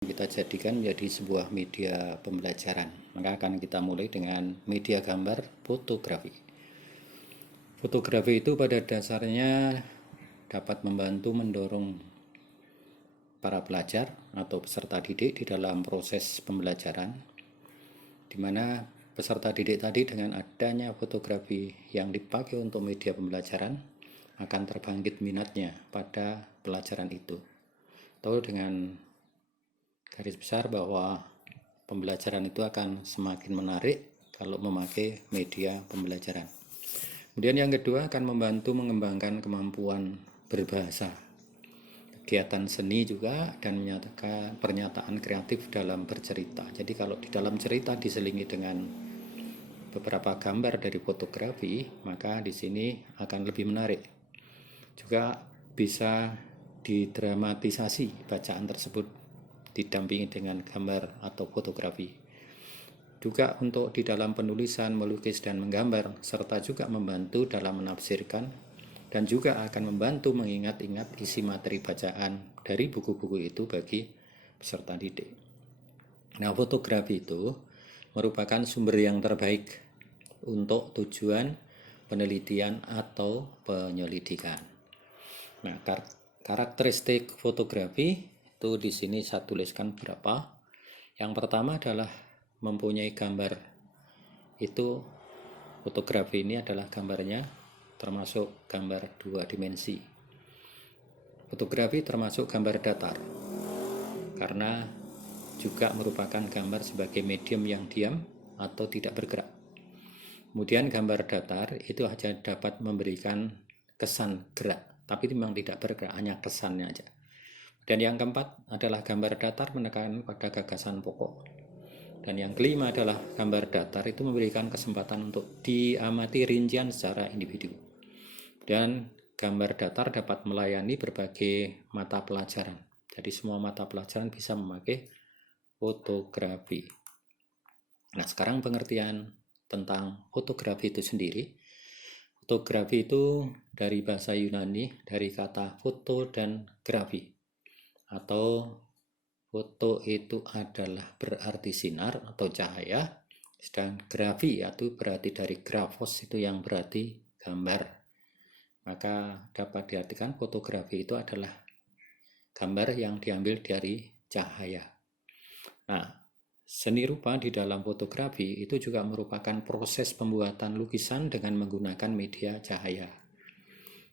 kita jadikan menjadi sebuah media pembelajaran. Maka akan kita mulai dengan media gambar fotografi. Fotografi itu pada dasarnya dapat membantu mendorong para pelajar atau peserta didik di dalam proses pembelajaran, di mana peserta didik tadi dengan adanya fotografi yang dipakai untuk media pembelajaran akan terbangkit minatnya pada pelajaran itu. Atau dengan garis besar bahwa pembelajaran itu akan semakin menarik kalau memakai media pembelajaran. Kemudian yang kedua akan membantu mengembangkan kemampuan berbahasa, kegiatan seni juga, dan menyatakan pernyataan kreatif dalam bercerita. Jadi kalau di dalam cerita diselingi dengan beberapa gambar dari fotografi, maka di sini akan lebih menarik. Juga bisa didramatisasi bacaan tersebut didampingi dengan gambar atau fotografi. Juga untuk di dalam penulisan, melukis, dan menggambar, serta juga membantu dalam menafsirkan, dan juga akan membantu mengingat-ingat isi materi bacaan dari buku-buku itu bagi peserta didik. Nah, fotografi itu merupakan sumber yang terbaik untuk tujuan penelitian atau penyelidikan. Nah, karakteristik fotografi itu di sini saya tuliskan berapa. Yang pertama adalah mempunyai gambar. Itu fotografi ini adalah gambarnya termasuk gambar 2 dimensi. Fotografi termasuk gambar datar karena juga merupakan gambar sebagai medium yang diam atau tidak bergerak. Kemudian gambar datar itu hanya dapat memberikan kesan gerak, tapi memang tidak bergerak, hanya kesannya aja. Dan yang keempat adalah gambar datar menekan pada gagasan pokok. Dan yang kelima adalah gambar datar itu memberikan kesempatan untuk diamati rincian secara individu. Dan gambar datar dapat melayani berbagai mata pelajaran. Jadi semua mata pelajaran bisa memakai fotografi. Nah, sekarang pengertian tentang fotografi itu sendiri. Fotografi itu dari bahasa Yunani, dari kata foto dan grafi. Atau foto itu adalah berarti sinar atau cahaya, sedang grafi itu berarti dari grafos itu yang berarti gambar. Maka dapat diartikan fotografi itu adalah gambar yang diambil dari cahaya. Nah, seni rupa di dalam fotografi itu juga merupakan proses pembuatan lukisan dengan menggunakan media cahaya.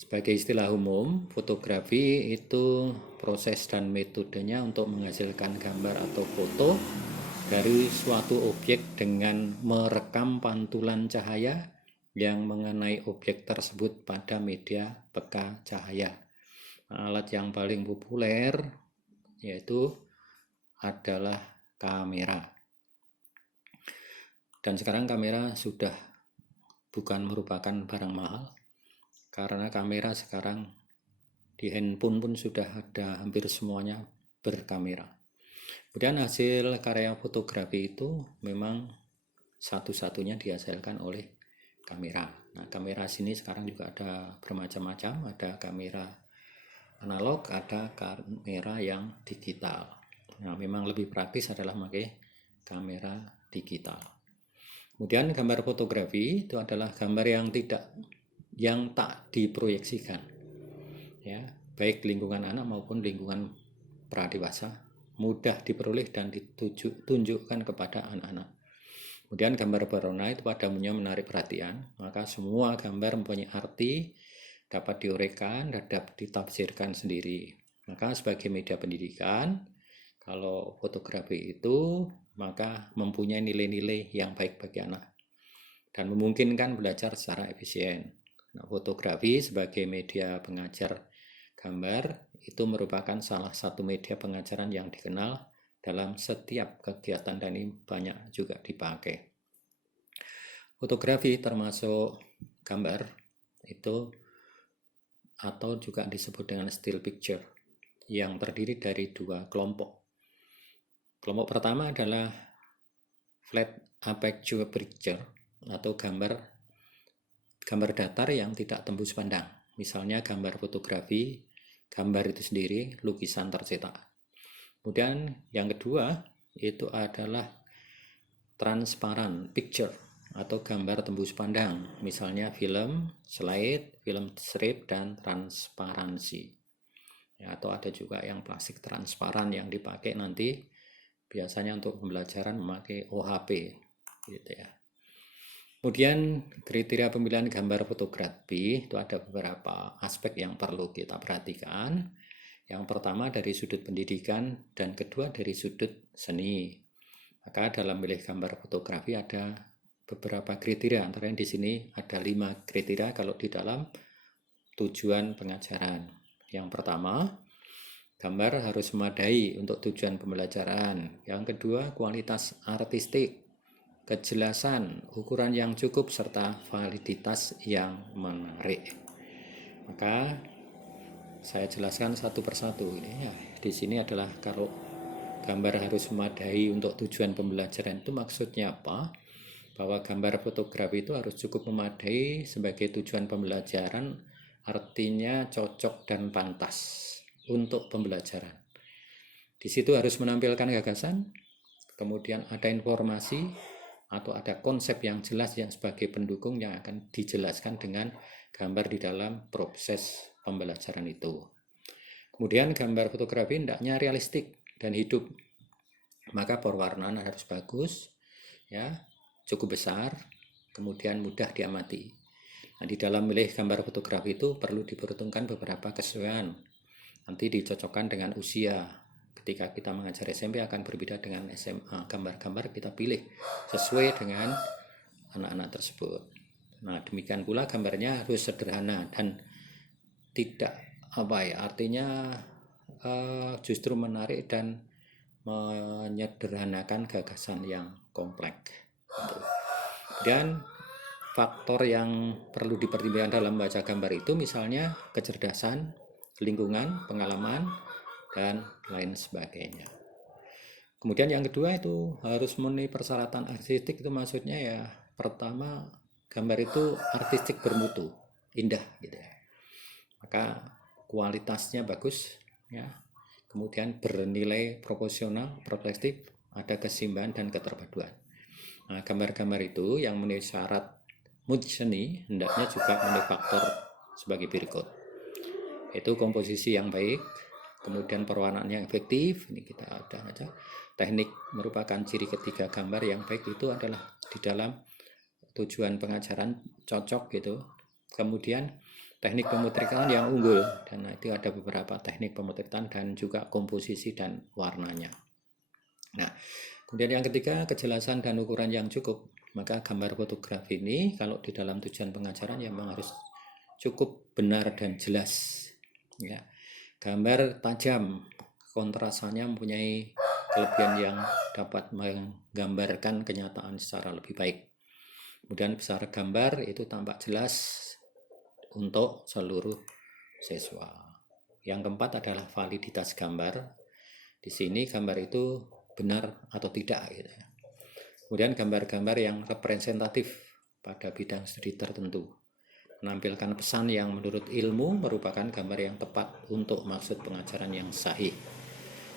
Sebagai istilah umum, fotografi itu proses dan metodenya untuk menghasilkan gambar atau foto dari suatu objek dengan merekam pantulan cahaya yang mengenai objek tersebut pada media peka cahaya. Alat yang paling populer yaitu adalah kamera. Dan sekarang kamera sudah bukan merupakan barang mahal, karena kamera sekarang di handphone pun sudah ada, hampir semuanya berkamera. Kemudian hasil karya fotografi itu memang satu-satunya dihasilkan oleh kamera. Nah, kamera sini sekarang juga ada bermacam-macam, ada kamera analog, ada kamera yang digital. Nah, memang lebih praktis adalah memakai kamera digital. Kemudian gambar fotografi itu adalah gambar yang tak diproyeksikan, ya, baik lingkungan anak maupun lingkungan pradewasa, mudah diperoleh dan ditunjukkan kepada anak-anak. Kemudian gambar berwarna itu pada umumnya menarik perhatian, maka semua gambar mempunyai arti, dapat diuraikan dan dapat ditafsirkan sendiri. Maka sebagai media pendidikan, kalau fotografi itu maka mempunyai nilai-nilai yang baik bagi anak dan memungkinkan belajar secara efisien. Nah, fotografi sebagai media pengajar gambar itu merupakan salah satu media pengajaran yang dikenal dalam setiap kegiatan dan ini banyak juga dipakai. Fotografi termasuk gambar itu atau juga disebut dengan still picture yang terdiri dari dua kelompok. Kelompok pertama adalah flat aperture picture atau gambar datar yang tidak tembus pandang. Misalnya gambar fotografi, gambar itu sendiri, lukisan tercetak. Kemudian yang kedua itu adalah transparan picture atau gambar tembus pandang, misalnya film slide, film strip, dan transparansi. Ya, atau ada juga yang plastik transparan yang dipakai nanti biasanya untuk pembelajaran memakai OHP gitu ya. Kemudian kriteria pemilihan gambar fotografi itu ada beberapa aspek yang perlu kita perhatikan. Yang pertama dari sudut pendidikan dan kedua dari sudut seni. Maka dalam memilih gambar fotografi ada beberapa kriteria, antara yang di sini ada 5 kriteria kalau di dalam tujuan pengajaran. Yang pertama, gambar harus memadai untuk tujuan pembelajaran. Yang kedua, kualitas artistik, kejelasan, ukuran yang cukup, serta validitas yang menarik. Maka saya jelaskan satu persatu ini ya. Di sini adalah kalau gambar harus memadai untuk tujuan pembelajaran itu maksudnya apa? Bahwa gambar fotografi itu harus cukup memadai sebagai tujuan pembelajaran, artinya cocok dan pantas untuk pembelajaran. Di situ harus menampilkan gagasan, kemudian ada informasi atau ada konsep yang jelas yang sebagai pendukung yang akan dijelaskan dengan gambar di dalam proses pembelajaran itu. Kemudian gambar fotografi hendaknya realistik dan hidup, maka pewarnaan harus bagus, ya, cukup besar, kemudian mudah diamati. Nah, di dalam memilih gambar fotografi itu perlu diperhitungkan beberapa kesesuaian. Nanti dicocokkan dengan usia. Ketika kita mengajar SMP akan berbeda dengan SMA. Gambar-gambar kita pilih sesuai dengan anak-anak tersebut. Nah, demikian pula gambarnya harus sederhana dan tidak artinya justru menarik dan menyederhanakan gagasan yang kompleks. Dan faktor yang perlu dipertimbangkan dalam membaca gambar itu misalnya kecerdasan, lingkungan, pengalaman, dan lain sebagainya. Kemudian yang kedua itu harus memenuhi persyaratan artistik, itu maksudnya ya pertama gambar itu artistik bermutu, indah gitu ya. Maka kualitasnya bagus ya. Kemudian bernilai proporsional, progresif, ada keseimbangan dan keterpaduan. Nah, gambar-gambar itu yang memenuhi syarat mutu seni hendaknya juga memenuhi faktor sebagai berikut. Itu komposisi yang baik, kemudian perwarnaan yang efektif, ini kita ada aja. Teknik merupakan ciri ketiga gambar yang baik itu adalah di dalam tujuan pengajaran cocok gitu. Kemudian teknik pemotretan yang unggul, dan itu ada beberapa teknik pemotretan dan juga komposisi dan warnanya. Nah, kemudian yang ketiga kejelasan dan ukuran yang cukup. Maka gambar fotografi ini kalau di dalam tujuan pengajaran ya memang harus cukup benar dan jelas ya. Gambar tajam, kontrasannya mempunyai kelebihan yang dapat menggambarkan kenyataan secara lebih baik. Kemudian besar gambar itu tampak jelas untuk seluruh siswa. Yang keempat adalah validitas gambar. Di sini gambar itu benar atau tidak gitu. Kemudian gambar-gambar yang representatif pada bidang studi tertentu, menampilkan pesan yang menurut ilmu merupakan gambar yang tepat untuk maksud pengajaran yang sahih.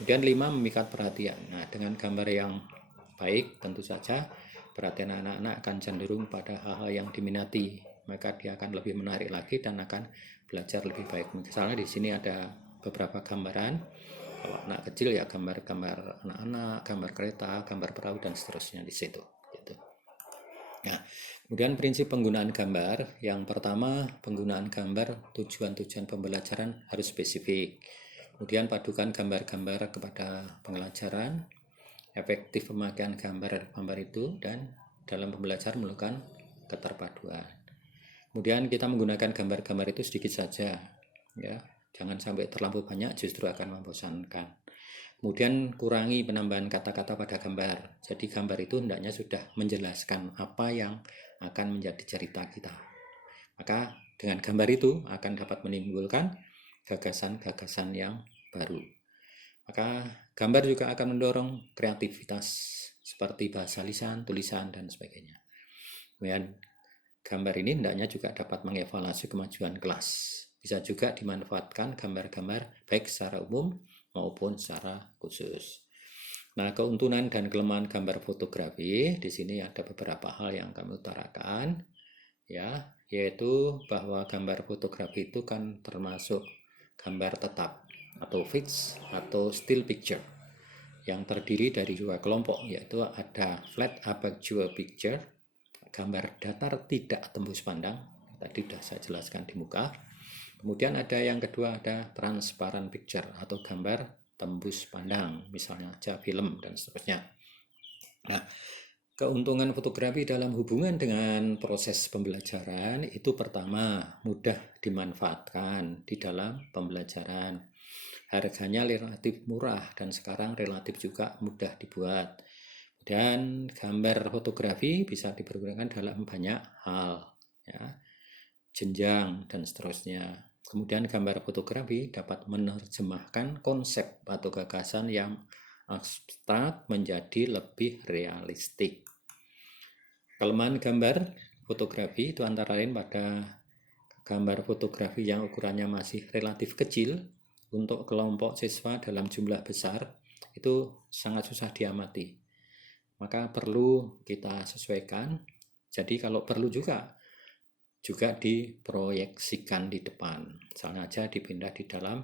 Kemudian 5, memikat perhatian. Nah, dengan gambar yang baik tentu saja perhatian anak-anak akan cenderung pada hal-hal yang diminati, maka dia akan lebih menarik lagi dan akan belajar lebih baik. Misalnya di sini ada beberapa gambaran. Kalau anak kecil ya gambar-gambar anak-anak, gambar kereta, gambar perahu dan seterusnya di situ. Gitu. Nah, kemudian prinsip penggunaan gambar. Yang pertama, penggunaan gambar tujuan-tujuan pembelajaran harus spesifik. Kemudian padukan gambar-gambar kepada pembelajaran, efektif pemakaian gambar-gambar itu, dan dalam pembelajaran melakukan keterpaduan. Kemudian kita menggunakan gambar-gambar itu sedikit saja, ya. Jangan sampai terlalu banyak, justru akan membosankan. Kemudian kurangi penambahan kata-kata pada gambar. Jadi gambar itu hendaknya sudah menjelaskan apa yang akan menjadi cerita kita. Maka dengan gambar itu akan dapat menimbulkan gagasan-gagasan yang baru. Maka gambar juga akan mendorong kreativitas seperti bahasa lisan, tulisan, dan sebagainya. Kemudian gambar ini hendaknya juga dapat mengevaluasi kemajuan kelas. Bisa juga dimanfaatkan gambar-gambar baik secara umum maupun secara khusus. Nah, keuntungan dan kelemahan gambar fotografi di sini ada beberapa hal yang kami utarakan, ya, yaitu bahwa gambar fotografi itu kan termasuk gambar tetap atau fix atau still picture yang terdiri dari dua kelompok, yaitu ada flat aperture picture, gambar datar tidak tembus pandang, tadi sudah saya jelaskan di muka. Kemudian ada yang kedua, ada transparent picture atau gambar tembus pandang, misalnya aja film dan seterusnya. Nah, keuntungan fotografi dalam hubungan dengan proses pembelajaran itu pertama, mudah dimanfaatkan di dalam pembelajaran. Harganya relatif murah dan sekarang relatif juga mudah dibuat. Dan gambar fotografi bisa dipergunakan dalam banyak hal, ya, jenjang dan seterusnya. Kemudian gambar fotografi dapat menerjemahkan konsep atau gagasan yang abstrak menjadi lebih realistik. Kelemahan gambar fotografi itu antara lain pada gambar fotografi yang ukurannya masih relatif kecil untuk kelompok siswa dalam jumlah besar itu sangat susah diamati. Maka perlu kita sesuaikan. Jadi kalau perlu juga diproyeksikan di depan. Misalnya aja dipindah di dalam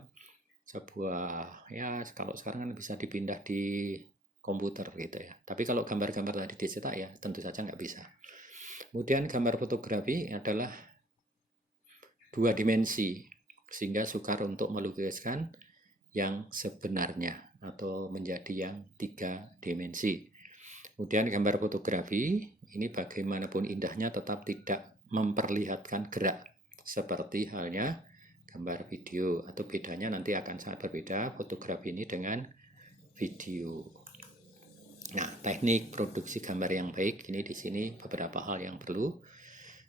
sebuah, ya kalau sekarang kan bisa dipindah di komputer gitu ya. Tapi kalau gambar-gambar tadi dicetak ya tentu saja nggak bisa. Kemudian gambar fotografi adalah dua dimensi sehingga sukar untuk melukiskan yang sebenarnya atau menjadi yang tiga dimensi. Kemudian gambar fotografi ini bagaimanapun indahnya tetap tidak memperlihatkan gerak seperti halnya gambar video, atau bedanya nanti akan sangat berbeda fotografi ini dengan video. Nah, teknik produksi gambar yang baik ini di sini beberapa hal yang perlu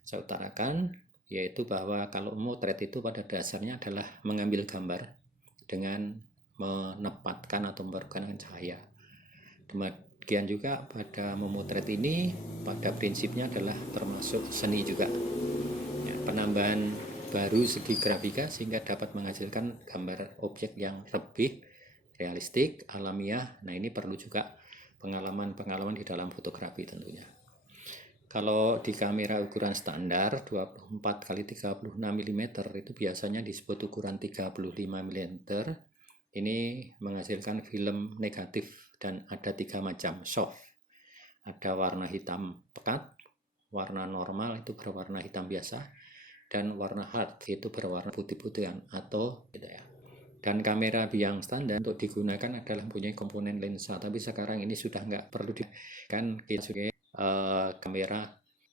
saya utarakan, yaitu bahwa kalau memotret itu pada dasarnya adalah mengambil gambar dengan menempatkan atau mempergunakan cahaya. Demikian juga pada memotret ini pada prinsipnya adalah termasuk seni juga, ya, penambahan baru segi grafika sehingga dapat menghasilkan gambar objek yang lebih realistik, alamiah. Nah, ini perlu juga pengalaman-pengalaman di dalam fotografi tentunya. Kalau di kamera ukuran standar 24x36 mm itu biasanya disebut ukuran 35 mm. Ini menghasilkan film negatif dan ada 3 macam soft. Ada warna hitam pekat, warna normal itu berwarna hitam biasa, dan warna hard itu berwarna putih-putihan atau gitu ya. Dan kamera biang standar untuk digunakan adalah mempunyai komponen lensa, tapi sekarang ini sudah nggak perlu kan kita sebagai kamera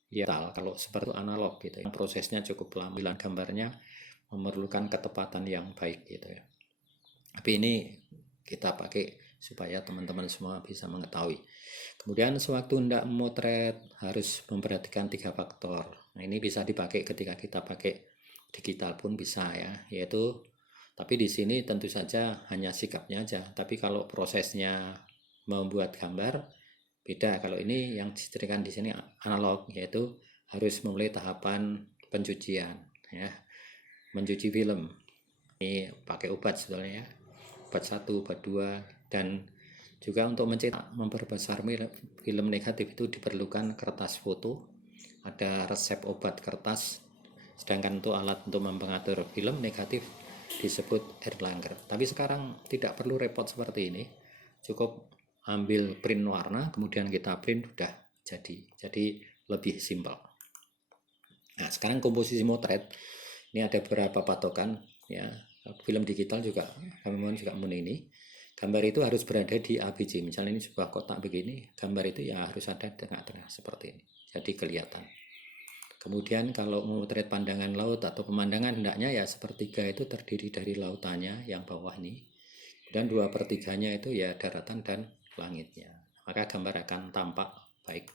digital. Kalau seperti analog gitu ya, prosesnya cukup lama, gambarnya memerlukan ketepatan yang baik gitu ya. Tapi ini kita pakai supaya teman-teman semua bisa mengetahui. Kemudian sewaktu hendak memotret harus memperhatikan 3 faktor. Nah, ini bisa dipakai ketika kita pakai digital pun bisa ya, yaitu tapi di sini tentu saja hanya sikapnya aja. Tapi kalau prosesnya membuat gambar beda. Kalau ini yang diceritakan di sini analog, yaitu harus memulai tahapan pencucian, ya, mencuci film. Ini pakai obat sebetulnya ya, obat 1, obat 2, dan juga untuk mencetak memperbesar film negatif itu diperlukan kertas foto, ada resep obat kertas. Sedangkan untuk alat untuk mengatur film negatif disebut Erlanger. Tapi sekarang tidak perlu repot seperti ini, cukup ambil print warna kemudian kita print sudah jadi lebih simpel. Nah, sekarang komposisi motret ini ada beberapa patokan ya. Film digital juga kami mohon juga ini gambar itu harus berada di ABC. Misalnya ini sebuah kotak begini, gambar itu ya harus ada tengah-tengah seperti ini, jadi kelihatan. Kemudian kalau memotret pandangan laut atau pemandangan hendaknya ya sepertiga itu terdiri dari lautannya yang bawah ini, dan 2/3 itu ya daratan dan langitnya. Maka gambar akan tampak baik.